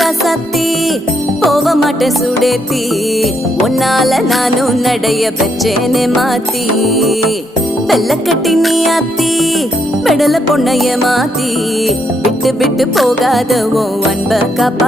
ராசாத்தி போக மாட்டேன் சுடேத்தி உன்னால நானும் நடைய பெற்றேனே மாத்தி வெள்ள கட்டி நீ ஆத்தி பெடல பொண்ணைய மாத்தி விட்டு விட்டு போகாத உன் அன்ப காப்பா